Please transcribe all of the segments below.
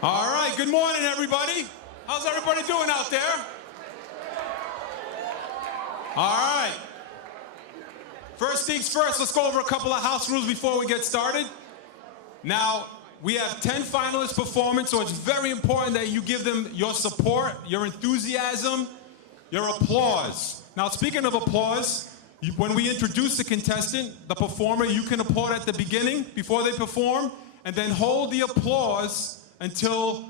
All right, good morning, everybody. How's everybody doing out there? All right. First things first, let's go over a couple of house rules before we get started. Now, we have 10 finalists performing, so it's very important that you give them your support, your enthusiasm, your applause. Now, speaking of applause, when we introduce the contestant, the performer, you can applaud at the beginning before they perform, and then hold the applause until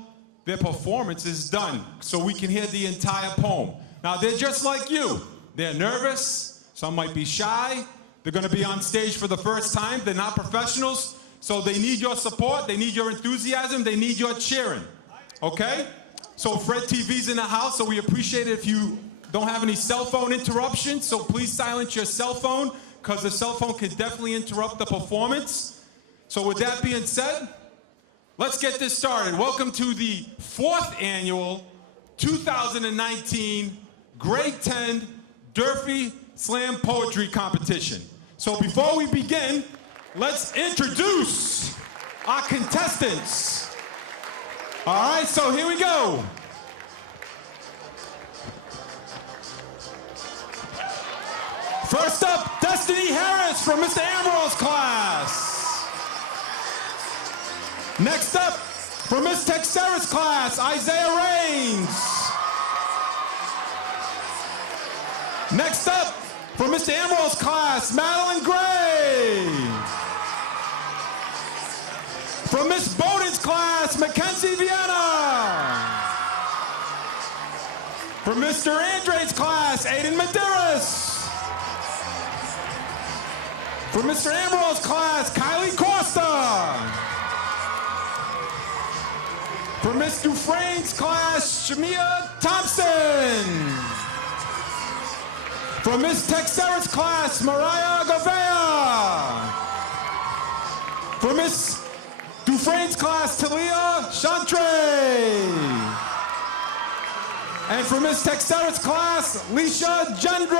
their performance is done, so we can hear the entire poem. Now, they're just like you. They're nervous, some might be shy, they're gonna be on stage for the first time, they're not professionals, so they need your support, they need your enthusiasm, they need your cheering, okay? So Fred TV's in the house, so we appreciate it if you don't have any cell phone interruptions, so please silence your cell phone, because the cell phone can definitely interrupt the performance. So with that being said, let's get this started. Welcome to the 4th annual 2019 Grade 10 Durfee Slam Poetry Competition. So before we begin, let's introduce our contestants. All right, so here we go. First up, Destiny Harris from Mr. Amaril's class. Next up, from Miss Texera's class, Isaiah Rains. Next up, from Mr. Amaril's class, Madeline Gray. From Miss Bowden's class, Mackenzie Vienna. From Mr. Andre's class, Aiden Medeiros. From Mr. Amaril's class, Kylie Costa. From Miss Dufresne's class, Shamia Thompson. From Miss Texera's class, Mariah Gavea. From Miss Dufresne's class, Talia Chantre. And from Miss Texera's class, Leisha Gendro.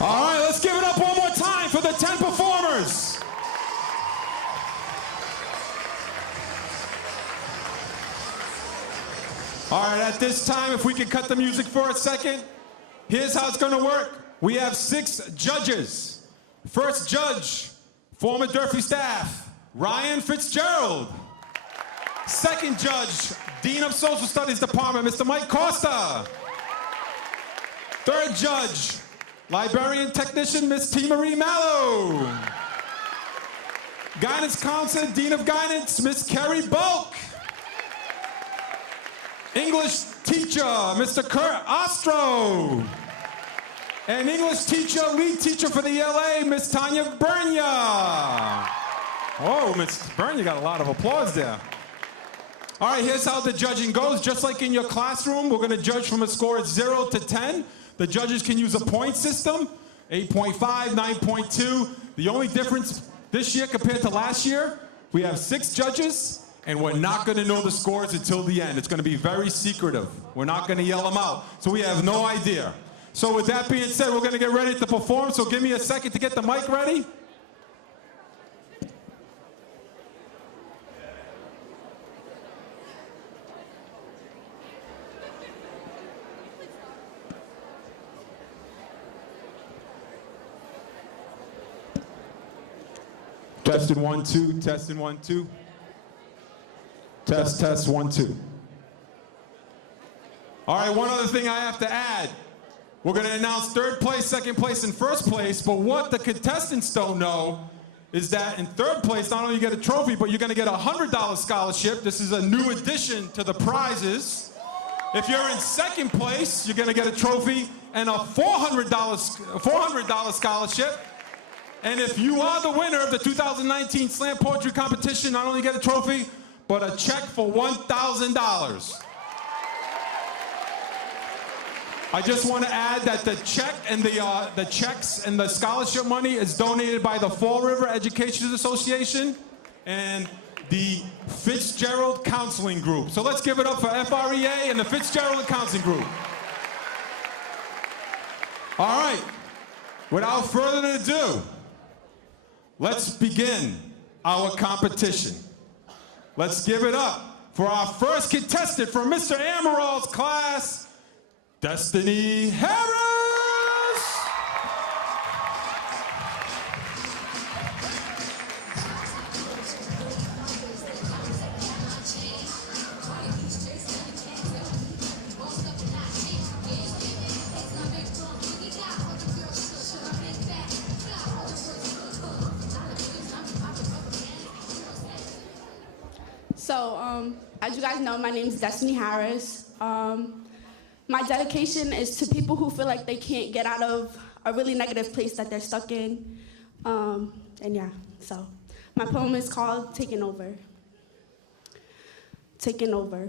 All right, let's give it up one more time for the 10 performers. All right, at this time, if we can cut the music for a second, here's how it's gonna work. We have 6 judges. First judge, former Durfee staff, Ryan Fitzgerald. Second judge, Dean of Social Studies Department, Mr. Mike Costa. Third judge, Librarian Technician, Miss T. Marie Mallow. Guidance Counselor, Dean of Guidance, Miss Kerry Bulk. English Teacher, Mr. Kurt Ostro. And English Teacher, Lead Teacher for the ELA, Miss Tanya Bernia. Oh, Miss Bernia got a lot of applause there. All right, here's how the judging goes. Just like in your classroom, we're gonna judge from a score of 0 to 10. The judges can use a point system, 8.5, 9.2. The only difference this year compared to last year, we have 6 judges, and we're not gonna know the scores until the end. It's gonna be very secretive. We're not gonna yell them out, so we have no idea. So with that being said, we're gonna get ready to perform, so give me a second to get the mic ready. Testing 1, 2, testing 1, 2. Test, test, 1, 2. All right, one other thing I have to add. We're gonna announce 3rd place, 2nd place, and 1st place, but what the contestants don't know is that in 3rd place, not only you get a trophy, but you're gonna get a $100 scholarship. This is a new addition to the prizes. If you're in 2nd place, you're gonna get a trophy and a $400 scholarship. And if you are the winner of the 2019 Slam Poetry Competition, not only get a trophy, but a check for $1,000. I just want to add that the check and the checks and the scholarship money is donated by the Fall River Education Association and the Fitzgerald Counseling Group. So let's give it up for FREA and the Fitzgerald Counseling Group. All right, without further ado, let's begin our competition. Let's give it up for our first contestant from Mr. Amaral's class, Destiny Harris! So, as you guys know, my name is Destiny Harris. My dedication is to people who feel like they can't get out of a really negative place that they're stuck in. And yeah, so my poem is called Taking Over. Taking Over.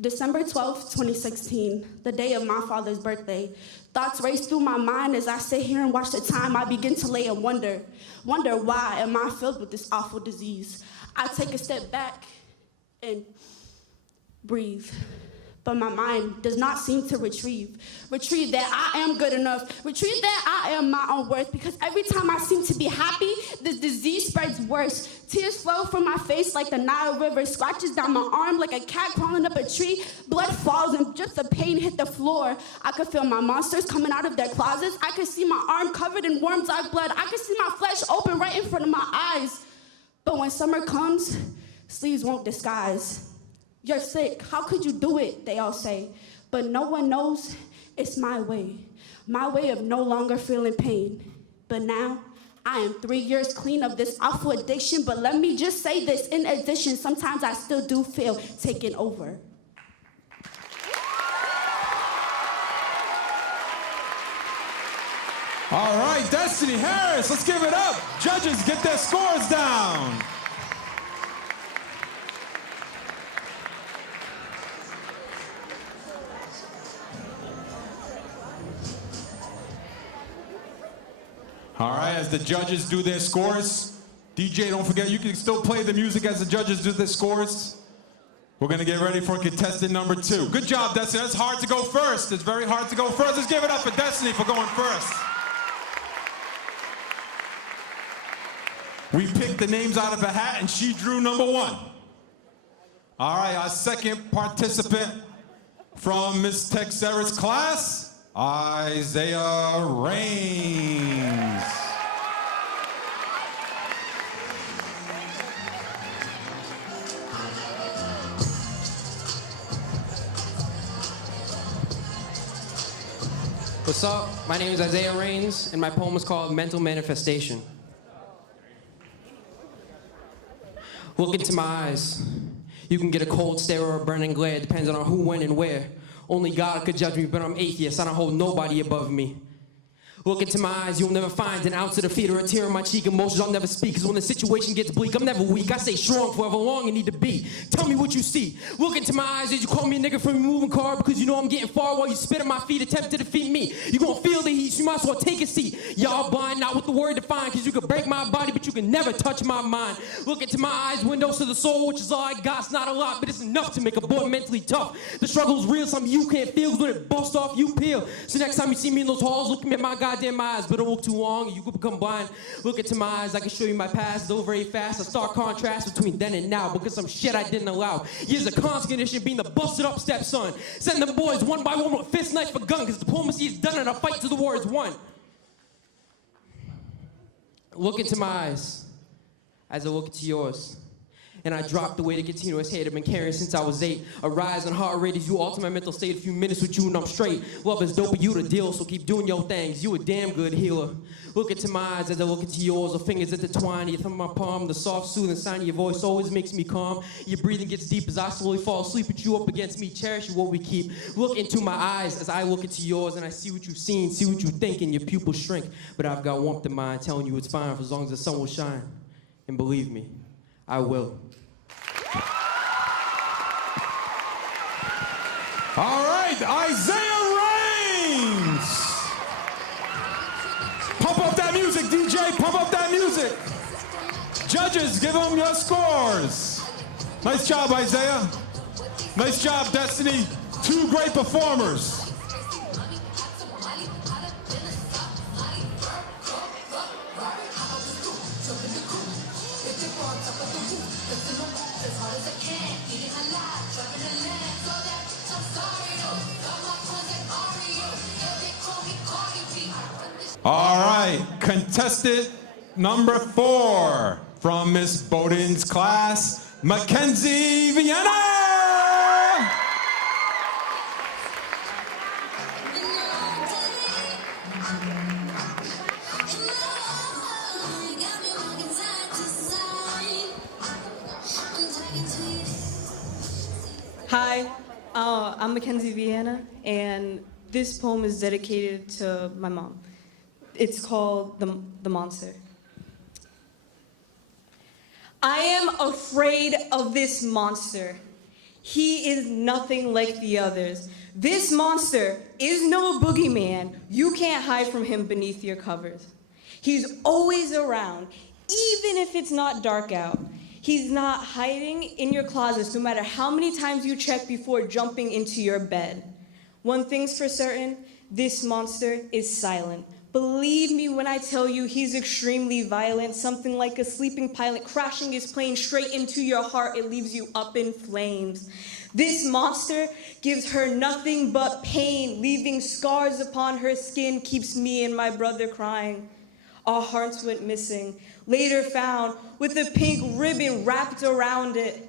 December 12th, 2016, the day of my father's birthday. Thoughts race through my mind as I sit here and watch the time. I begin to lay and wonder why am I filled with this awful disease? I take a step back and breathe. But my mind does not seem to retrieve that I am good enough, retrieve that I am my own worth, because every time I seem to be happy, this disease spreads worse. Tears flow from my face like the Nile River, scratches down my arm like a cat crawling up a tree, blood falls and drips of pain hit the floor. I could feel my monsters coming out of their closets. I could see my arm covered in warm dark blood. I could see my flesh open right in front of my eyes. But when summer comes, sleeves won't disguise. You're sick, how could you do it, they all say. But no one knows it's my way of no longer feeling pain. But now, I am 3 years clean of this awful addiction, but let me just say this, in addition, sometimes I still do feel taken over. All right, Destiny Harris, let's give it up. Judges, get their scores down. All right, as the judges do their scores, DJ, don't forget, you can still play the music as the judges do their scores. We're gonna get ready for contestant number 2. Good job, Destiny. That's hard to go first. It's very hard to go first. Let's give it up for Destiny for going first. We picked the names out of a hat and she drew number 1. All right, our second participant from Ms. Texera's class, Isaiah Rains. What's up? My name is Isaiah Rains, and my poem is called Mental Manifestation. Look into my eyes. You can get a cold stare or a burning glare, depends on who, when, and where. Only God could judge me, but I'm atheist. I don't hold nobody above me. Look into my eyes, you'll never find an ounce of defeat or a tear in my cheek. Emotions I'll never speak, cause when the situation gets bleak, I'm never weak. I stay strong forever long and need to be. Tell me what you see. Look into my eyes as you call me a nigga from a moving car, because you know I'm getting far while you spit at my feet, attempt to defeat me. You gon' feel the heat, so you might as well take a seat. Y'all blind, not with the word defined, cause you can break my body, but you can never touch my mind. Look into my eyes, windows to the soul, which is all I got. It's not a lot, but it's enough to make a boy mentally tough. The struggle's real, something you can't feel, cause when it busts off, you peel. So next time you see me in those halls, look at me at my goddamn eyes, but don't look too long, you could become blind. Look into my eyes, I can show you my past, though very fast. A stark contrast between then and now, because some shit I didn't allow. Years of constant condition, being the busted up stepson. Send them boys one by one with fist, knife, for gun, because diplomacy is done and a fight to the war is won. Look into my eyes, as I look into yours. And I dropped the weight of continuous hate I've been carrying since I was 8. A rise in heart rate as you alter my mental state. A few minutes with you and I'm straight. Love is dope, but you the deal, so keep doing your things. You a damn good healer. Look into my eyes as I look into yours. Our fingers intertwine, your thumb in my palm. The soft, soothing sound of your voice always makes me calm. Your breathing gets deep as I slowly fall asleep with you up against me. Cherish what we keep. Look into my eyes as I look into yours, and I see what you've seen, see what you think, and your pupils shrink. But I've got warmth in mind, telling you it's fine for as long as the sun will shine. And believe me, I will. All right, Isaiah Rains. Pump up that music, DJ, pump up that music. Judges, give them your scores. Nice job, Isaiah. Nice job, Destiny. 2 great performers. All right, contestant number 4 from Miss Bowden's class, Mackenzie Vienna! Hi, I'm Mackenzie Vienna, and this poem is dedicated to my mom. It's called The Monster. I am afraid of this monster. He is nothing like the others. This monster is no boogeyman. You can't hide from him beneath your covers. He's always around, even if it's not dark out. He's not hiding in your closets, no matter how many times you check before jumping into your bed. One thing's for certain, this monster is silent. Believe me when I tell you he's extremely violent, something like a sleeping pilot crashing his plane straight into your heart. It leaves you up in flames. This monster gives her nothing but pain, leaving scars upon her skin, keeps me and my brother crying. Our hearts went missing, later found with a pink ribbon wrapped around it.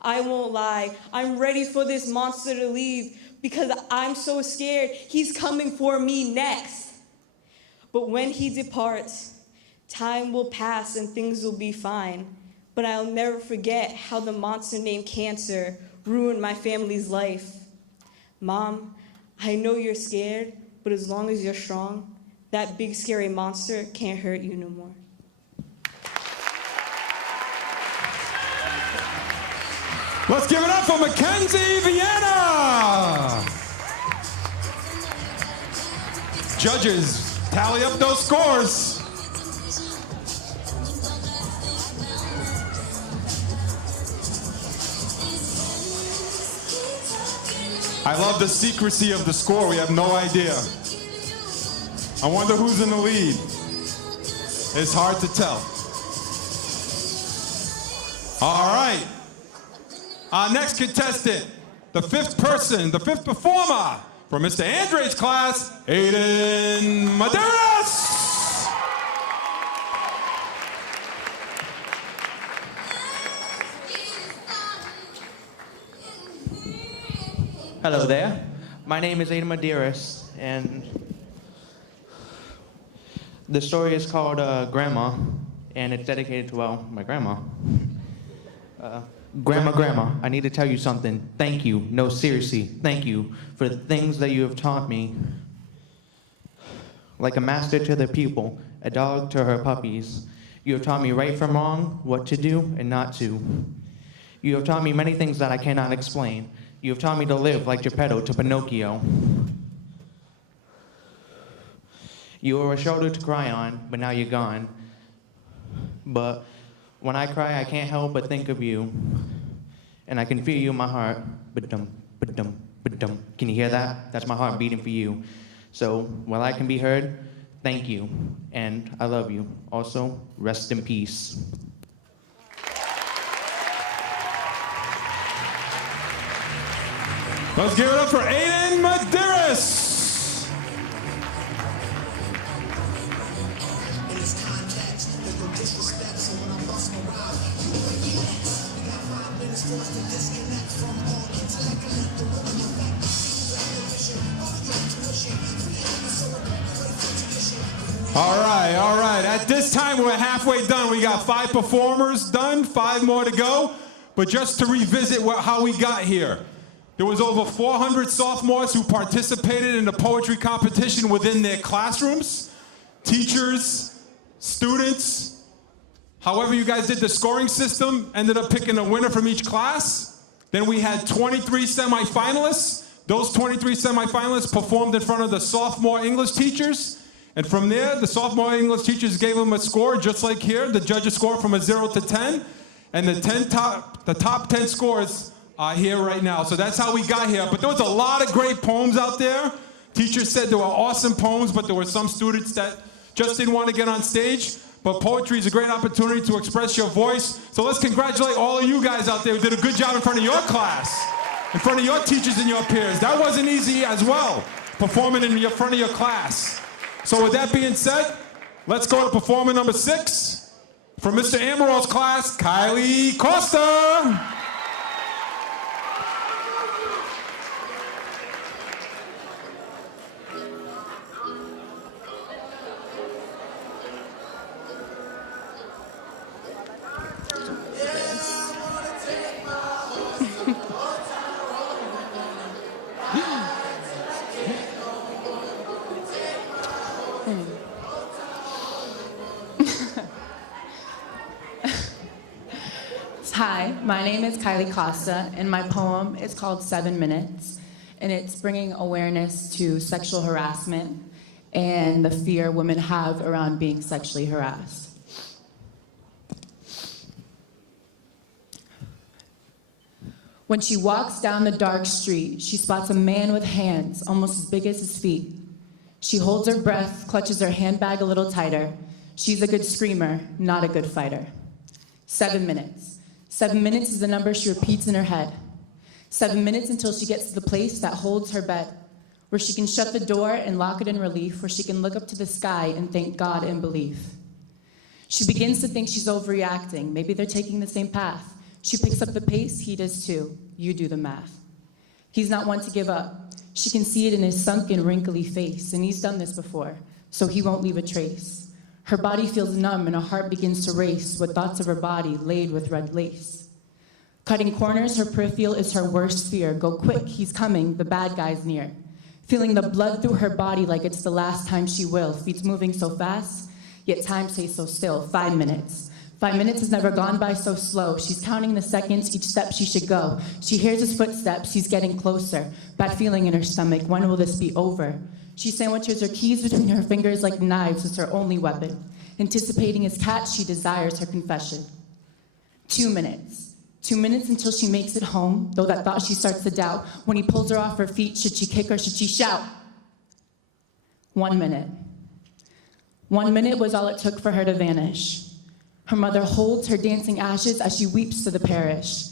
I won't lie, I'm ready for this monster to leave because I'm so scared he's coming for me next. But when he departs, time will pass and things will be fine. But I'll never forget how the monster named Cancer ruined my family's life. Mom, I know you're scared, but as long as you're strong, that big scary monster can't hurt you no more. Let's give it up for Mackenzie Vienna! Judges, tally up those scores. I love the secrecy of the score. We have no idea. I wonder who's in the lead. It's hard to tell. All right. Our next contestant, the 5th person, the 5th performer from Mr. Andre's class, Aiden Medeiros. Hello there. My name is Aiden Medeiros, and the story is called Grandma, and it's dedicated to, well, my grandma. Grandma, I need to tell you something. Thank you. No, seriously, thank you for the things that you have taught me. Like a master to the pupil, a dog to her puppies. You have taught me right from wrong, what to do and not to. You have taught me many things that I cannot explain. You have taught me to live like Geppetto to Pinocchio. You were a shoulder to cry on, but now you're gone. But when I cry, I can't help but think of you. And I can feel you in my heart. Ba-dum, ba-dum, ba-dum. Can you hear that? That's my heart beating for you. So while I can be heard, thank you. And I love you. Also, rest in peace. Let's give it up for Aiden Medeiros. All right. At this time, we're halfway done. We got 5 performers done, 5 more to go. But just to revisit how we got here. There was over 400 sophomores who participated in the poetry competition within their classrooms. Teachers, students, however you guys did the scoring system, ended up picking a winner from each class. Then we had 23 semifinalists. Those 23 semifinalists performed in front of the sophomore English teachers. And from there, the sophomore English teachers gave them a score, just like here. The judges scored from a 0 to 10. And the top 10 scores are here right now. So that's how we got here. But there was a lot of great poems out there. Teachers said there were awesome poems, but there were some students that just didn't want to get on stage. But poetry is a great opportunity to express your voice. So let's congratulate all of you guys out there who did a good job in front of your class, in front of your teachers and your peers. That wasn't easy as well, performing in front of your class. So with that being said, let's go to performer number 6 from Mr. Amaril's class, Kylie Costa. Hi, my name is Kylie Costa, and my poem is called 7 Minutes, and it's bringing awareness to sexual harassment and the fear women have around being sexually harassed. When she walks down the dark street, she spots a man with hands almost as big as his feet. She holds her breath, clutches her handbag a little tighter. She's a good screamer, not a good fighter. 7 minutes. 7 minutes is the number she repeats in her head. 7 minutes until she gets to the place that holds her bed, where she can shut the door and lock it in relief, where she can look up to the sky and thank God in belief. She begins to think she's overreacting. Maybe they're taking the same path. She picks up the pace, he does too. You do the math. He's not one to give up. She can see it in his sunken, wrinkly face, and he's done this before, so he won't leave a trace. Her body feels numb and her heart begins to race with thoughts of her body laid with red lace. Cutting corners, her peripheral is her worst fear. Go quick, he's coming, the bad guy's near. Feeling the blood through her body like it's the last time she will. Feet's moving so fast, yet time stays so still. 5 minutes. 5 minutes has never gone by so slow. She's counting the seconds, each step she should go. She hears his footsteps, he's getting closer. Bad feeling in her stomach, when will this be over? She sandwiches her keys between her fingers like knives, it's her only weapon. Anticipating his catch, she desires her confession. 2 minutes. 2 minutes until she makes it home, though that thought she starts to doubt. When he pulls her off her feet, should she kick or should she shout? 1 minute. 1 minute was all it took for her to vanish. Her mother holds her dancing ashes as she weeps to the parish.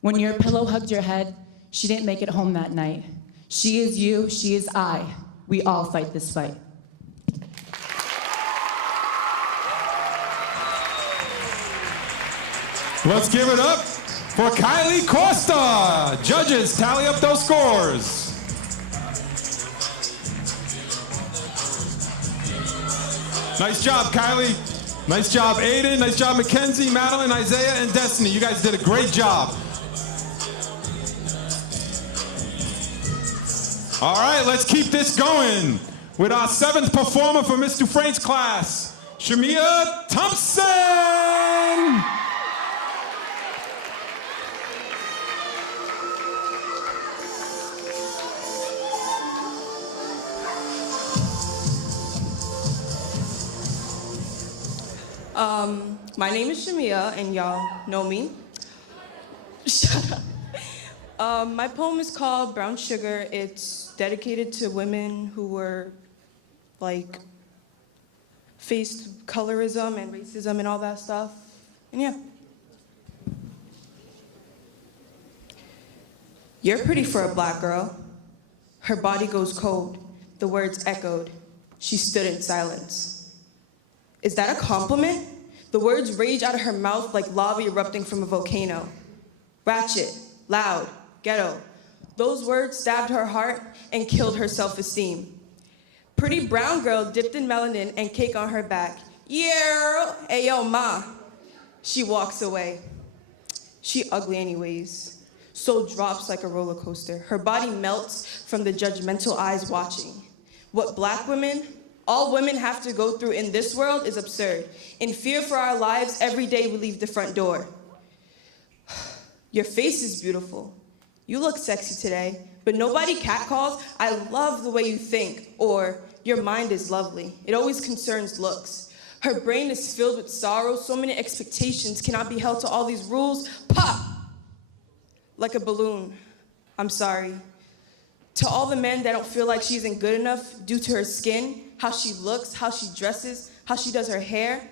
When your pillow hugged your head, she didn't make it home that night. She is you, she is I. We all fight this fight. Let's give it up for Kylie Costa. Judges, tally up those scores. Nice job, Kylie. Nice job, Aiden. Nice job, Mackenzie, Madeline, Isaiah, and Destiny. You guys did a great job. All right, let's keep this going with our 7th performer for Miss Dufresne's class, Shamia Thompson. My name is Shamia, and y'all know me. Shut up. My poem is called Brown Sugar. It's dedicated to women who were, like, faced colorism and racism and all that stuff. And yeah. You're pretty for a black girl. Her body goes cold. The words echoed. She stood in silence. Is that a compliment? The words rage out of her mouth like lava erupting from a volcano. Ratchet, loud, ghetto. Those words stabbed her heart and killed her self-esteem. Pretty brown girl dipped in melanin and cake on her back. Yeah, hey yo, ma. She walks away. She ugly anyways. Soul drops like a roller coaster. Her body melts from the judgmental eyes watching. What black women, all women have to go through in this world is absurd. In fear for our lives, every day we leave the front door. Your face is beautiful. You look sexy today, but nobody catcalls, I love the way you think, or your mind is lovely. It always concerns looks. Her brain is filled with sorrow, so many expectations cannot be held to all these rules. Pop! Like a balloon. I'm sorry. To all the men that don't feel like she isn't good enough due to her skin, how she looks, how she dresses, how she does her hair,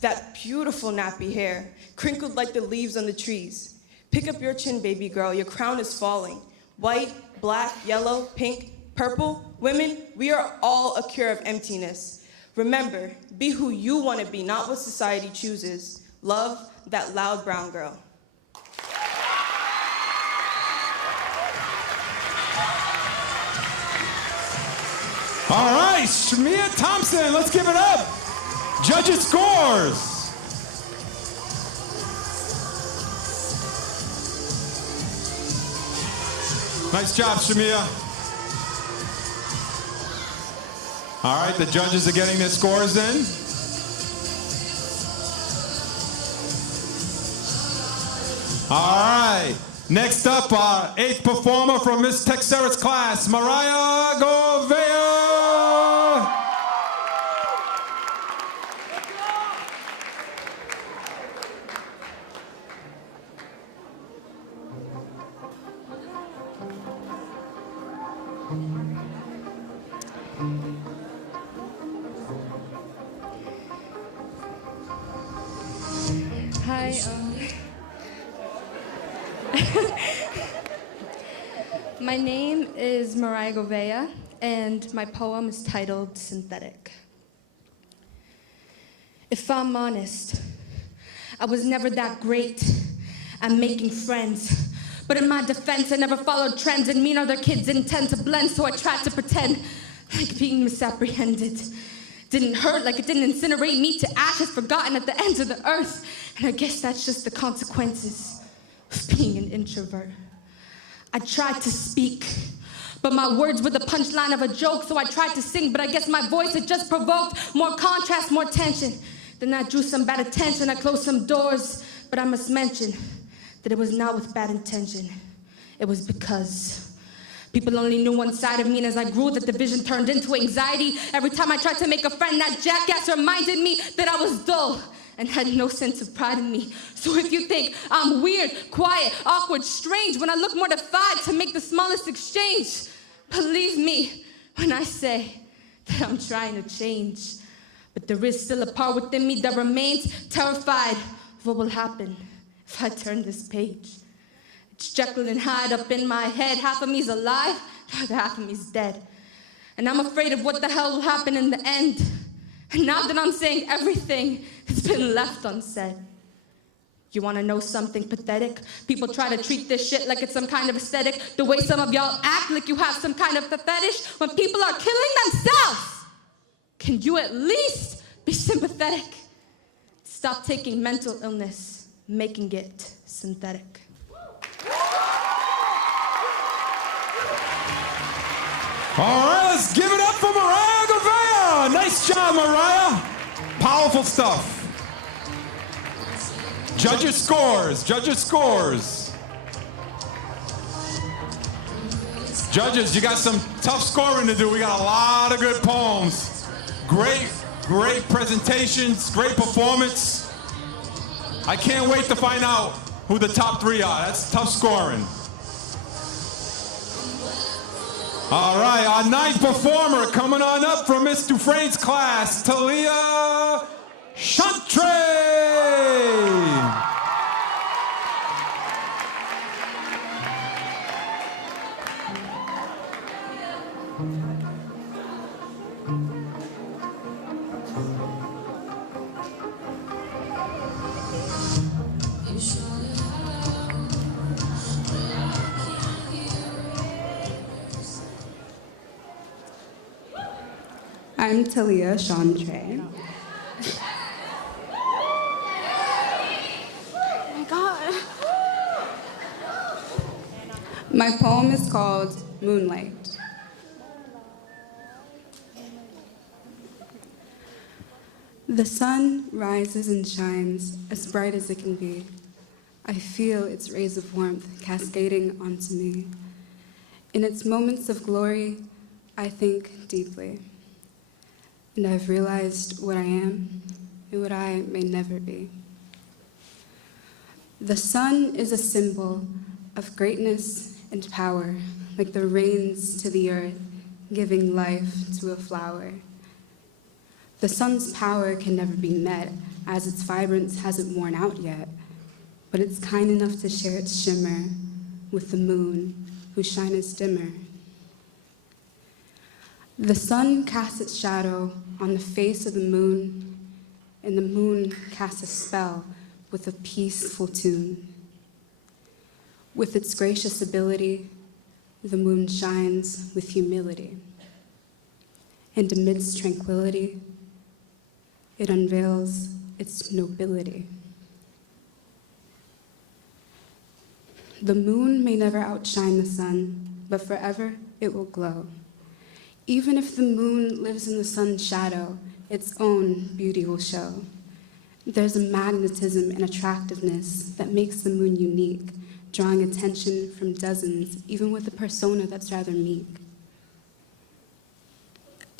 that beautiful nappy hair, crinkled like the leaves on the trees. Pick up your chin, baby girl, your crown is falling. White, black, yellow, pink, purple, women, we are all a cure of emptiness. Remember, be who you want to be, not what society chooses. Love that loud brown girl. All right, Shamia Thompson, let's give it up. Judges' scores. Nice job, Shamia. All right, the judges are getting their scores in. All right, next up, our 8th performer from Miss Texera's class, Mariah Govea. Hi. My name is Mariah Govea, and my poem is titled Synthetic. If I'm honest, I was never that great at making friends. But in my defense, I never followed trends, and me and other kids didn't tend to blend, so I tried to pretend like being misapprehended didn't hurt, like it didn't incinerate me to ashes, forgotten at the ends of the earth. And I guess that's just the consequences of being an introvert. I tried to speak, but my words were the punchline of a joke, so I tried to sing, but I guess my voice had just provoked more contrast, more tension. Then I drew some bad attention, I closed some doors, but I must mention that it was not with bad intention. It was because people only knew one side of me, and as I grew, that division turned into anxiety. Every time I tried to make a friend, that jackass reminded me that I was dull and had no sense of pride in me. So if you think I'm weird, quiet, awkward, strange, when I look mortified to make the smallest exchange, believe me when I say that I'm trying to change. But there is still a part within me that remains terrified of what will happen if I turn this page. It's Jekyll and Hyde up in my head. Half of me's alive, the other half of me's dead. And I'm afraid of what the hell will happen in the end. And now that I'm saying everything that's been left unsaid. You wanna know something pathetic? People try to treat this shit like it's some kind of aesthetic. The way some of y'all act like you have some kind of fetish when people are killing themselves. Can you at least be sympathetic? Stop taking mental illness, making it synthetic. All right, let's give it up for Mariah Govea. Nice job, Mariah. Powerful stuff. Judges' scores, judges' scores. Judges, you got some tough scoring to do. We got a lot of good poems. Great presentations, great performance. I can't wait to find out who the top 3 are. That's tough scoring. All right, our 9th performer coming on up from Miss Dufresne's class, Talia Chantre. I'm Talia Chantre. Oh my God. My poem is called Moonlight. The sun rises and shines as bright as it can be. I feel its rays of warmth cascading onto me. In its moments of glory, I think deeply. And I've realized what I am and what I may never be. The sun is a symbol of greatness and power, like the rains to the earth, giving life to a flower. The sun's power can never be met, as its vibrance hasn't worn out yet, but it's kind enough to share its shimmer with the moon, whose shine is dimmer. The sun casts its shadow on the face of the moon, and the moon casts a spell with a peaceful tune. With its gracious ability, the moon shines with humility. And amidst tranquility, it unveils its nobility. The moon may never outshine the sun, but forever it will glow. Even if the moon lives in the sun's shadow, its own beauty will show. There's a magnetism and attractiveness that makes the moon unique, drawing attention from dozens, even with a persona that's rather meek.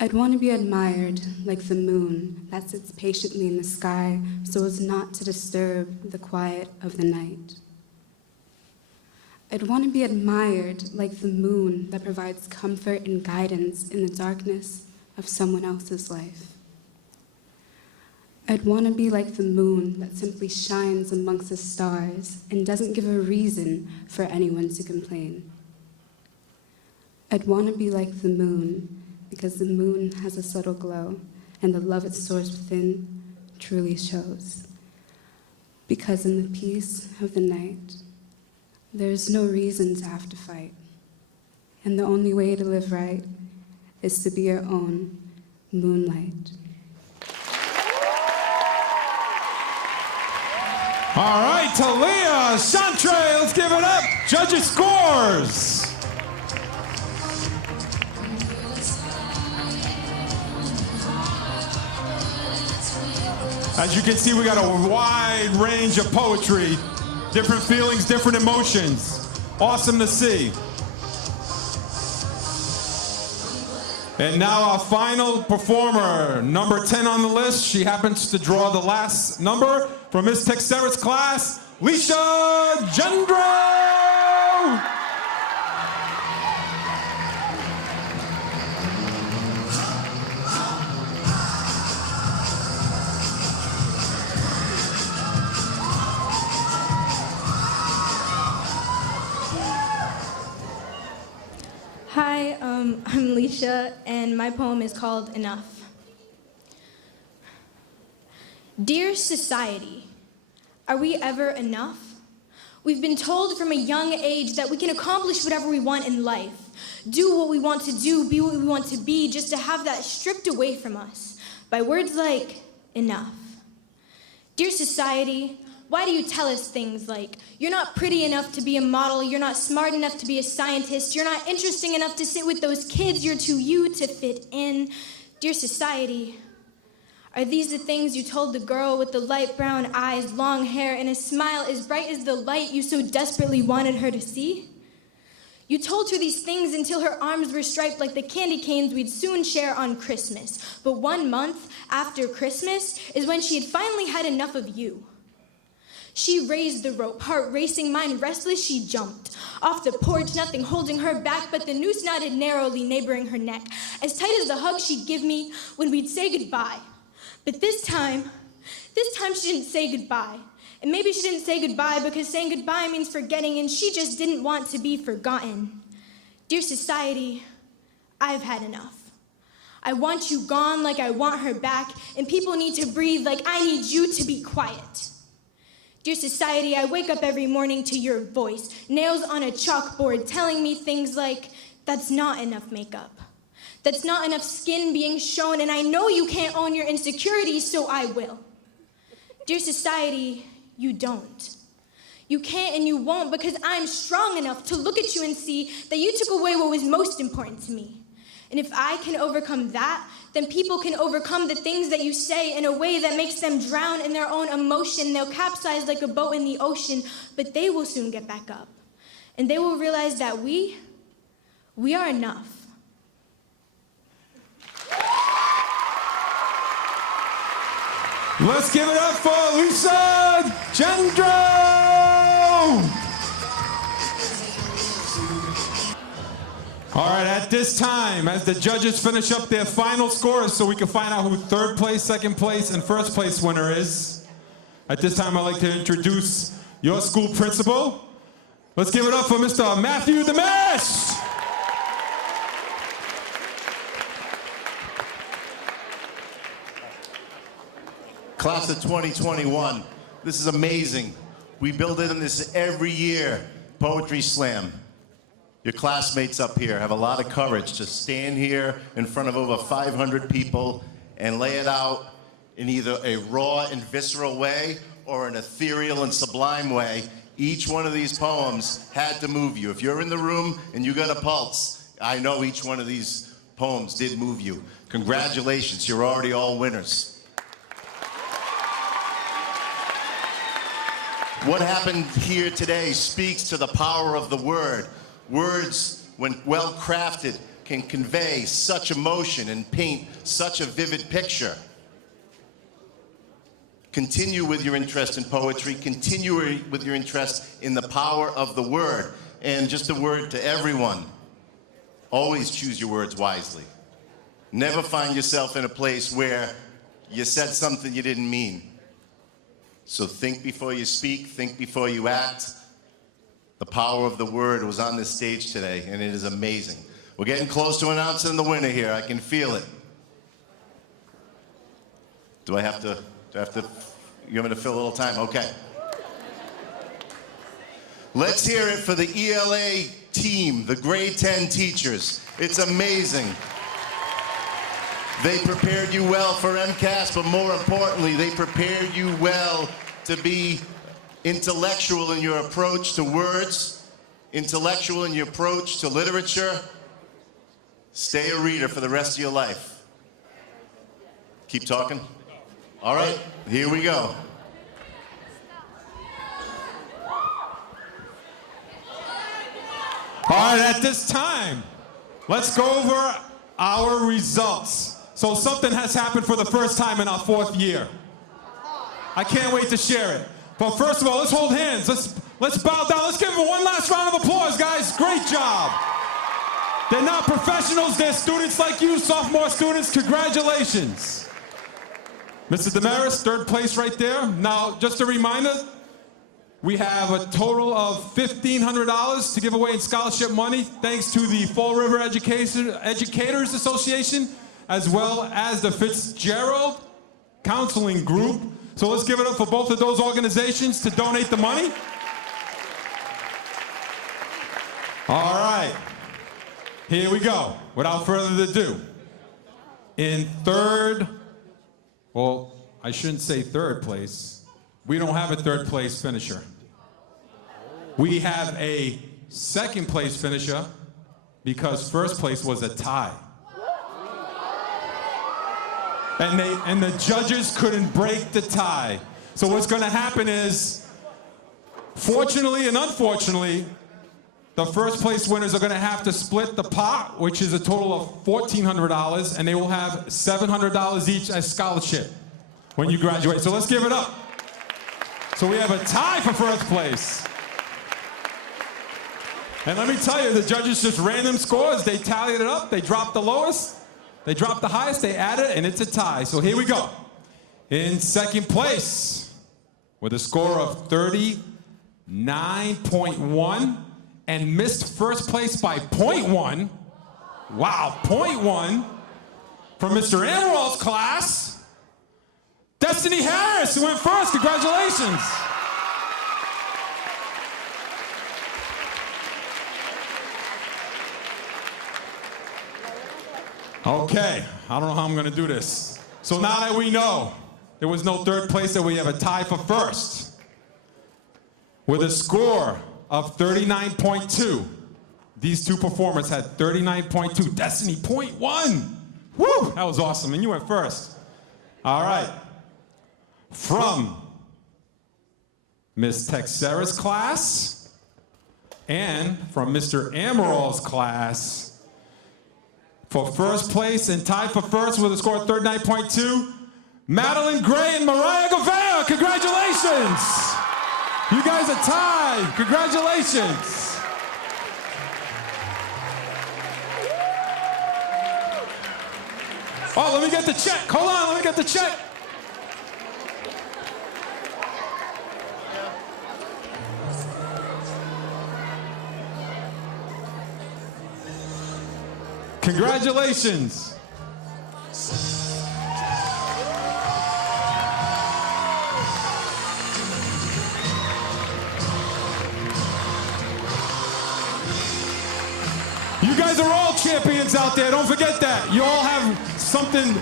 I'd want to be admired like the moon that sits patiently in the sky so as not to disturb the quiet of the night. I'd want to be admired like the moon that provides comfort and guidance in the darkness of someone else's life. I'd want to be like the moon that simply shines amongst the stars and doesn't give a reason for anyone to complain. I'd want to be like the moon because the moon has a subtle glow and the love it stores within truly shows. Because in the peace of the night, there's no reason to have to fight. And the only way to live right is to be your own moonlight. All right, Talia, Chantre, let's give it up. Judges' scores. As you can see, we got a wide range of poetry, different feelings, different emotions. Awesome to see. And now our final performer, number 10 on the list. She happens to draw the last number from Miss Texera's class, Leisha Gendro! Hi, I'm Leisha, and my poem is called Enough. Dear society, are we ever enough? We've been told from a young age that we can accomplish whatever we want in life, do what we want to do, be what we want to be, just to have that stripped away from us by words like enough. Dear society, why do you tell us things like, you're not pretty enough to be a model, you're not smart enough to be a scientist, you're not interesting enough to sit with those kids, you're too you to fit in? Dear society, are these the things you told the girl with the light brown eyes, long hair, and a smile as bright as the light you so desperately wanted her to see? You told her these things until her arms were striped like the candy canes we'd soon share on Christmas. But 1 month after Christmas is when she had finally had enough of you. She raised the rope, heart racing, mind restless, she jumped. Off the porch, nothing holding her back but the noose knotted narrowly neighboring her neck, as tight as the hug she'd give me when we'd say goodbye. But this time she didn't say goodbye. And maybe she didn't say goodbye because saying goodbye means forgetting, and she just didn't want to be forgotten. Dear society, I've had enough. I want you gone like I want her back, and people need to breathe like I need you to be quiet. Dear society, I wake up every morning to your voice, nails on a chalkboard telling me things like, that's not enough makeup. That's not enough skin being shown, and I know you can't own your insecurities, so I will. Dear society, you don't. You can't and you won't because I'm strong enough to look at you and see that you took away what was most important to me. And if I can overcome that, then people can overcome the things that you say in a way that makes them drown in their own emotion. They'll capsize like a boat in the ocean, but they will soon get back up. And they will realize that we are enough. Let's give it up for Leisha Gendro! All right, at this time, as the judges finish up their final scores so we can find out who third place, second place, and first place winner is, at this time I'd like to introduce your school principal. Let's give it up for Mr. Matthew Demesh! Class of 2021. This is amazing. We build in this every year. Poetry Slam. Your classmates up here have a lot of courage to stand here in front of over 500 people and lay it out in either a raw and visceral way or an ethereal and sublime way. Each one of these poems had to move you. If you're in the room and you got a pulse, I know each one of these poems did move you. Congratulations, you're already all winners. What happened here today speaks to the power of the word. Words, when well crafted, can convey such emotion and paint such a vivid picture. Continue with your interest in poetry. Continue with your interest in the power of the word. And just a word to everyone, always choose your words wisely. Never find yourself in a place where you said something you didn't mean. So think before you speak, think before you act. The power of the word was on this stage today, and it is amazing. We're getting close to announcing the winner here. I can feel it. Do I have to, you want me to fill a little time? Okay. Let's hear it for the ELA team, the grade 10 teachers. It's amazing. They prepared you well for MCAS, but more importantly, they prepared you well to be intellectual in your approach to words, intellectual in your approach to literature. Stay a reader for the rest of your life. Keep talking? All right, here we go. All right, at this time, let's go over our results. So something has happened for the first time in our 4th year. I can't wait to share it. But first of all, let's hold hands. Let's bow down. Let's give them one last round of applause, guys. Great job. They're not professionals. They're students like you, sophomore students. Congratulations. Mr. Damaris, 3rd place right there. Now, just a reminder, we have a total of $1,500 to give away in scholarship money, thanks to the Fall River Educators Association, as well as the Fitzgerald Counseling Group. So let's give it up for both of those organizations to donate the money. All right, here we go. Without further ado, in 3rd, well, I shouldn't say 3rd place. We don't have a 3rd place finisher. We have a 2nd place finisher because 1st place was a tie. And the judges couldn't break the tie. So what's going to happen is, fortunately and unfortunately, the 1st place winners are going to have to split the pot, which is a total of $1,400, and they will have $700 each as scholarship when you graduate. So let's give it up. So we have a tie for 1st place. And let me tell you, the judges just ran them scores. They tallied it up. They dropped the lowest. They dropped the highest. They added it, and it's a tie. So here we go. In 2nd place, with a score of 39.1 and missed 1st place by 0.1. Wow, 0.1 from Mr. Amaril's class, Destiny Harris, who went 1st. Congratulations. Okay, I don't know how I'm going to do this. So now that we know there was no 3rd place, that we have a tie for 1st. With a score of 39.2. These two performers had 39.2. Destiny, 0.1. Woo, that was awesome, and you went 1st. All right. From Miss Texera's class and from Mr. Amaril's class, for 1st place and tied for 1st with a score of 39.2, Madeline Gray and Mariah Gouveia. Congratulations. You guys are tied. Congratulations. Oh, let me get the check. Hold on, let me get the check. Congratulations. champions out there. Don't forget that. You all have something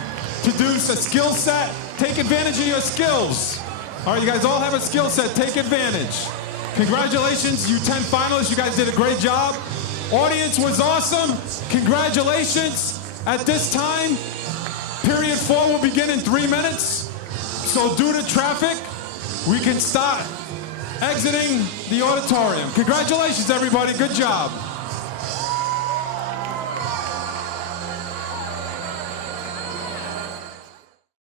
to do, a skill set. Take advantage of your skills. All right, you guys all have a skill set. Take advantage. Congratulations, you 10 finalists. You guys did a great job. Audience was awesome. Congratulations. At this time, period 4 will begin in 3 minutes. So due to traffic, we can start exiting the auditorium. Congratulations, everybody. Good job.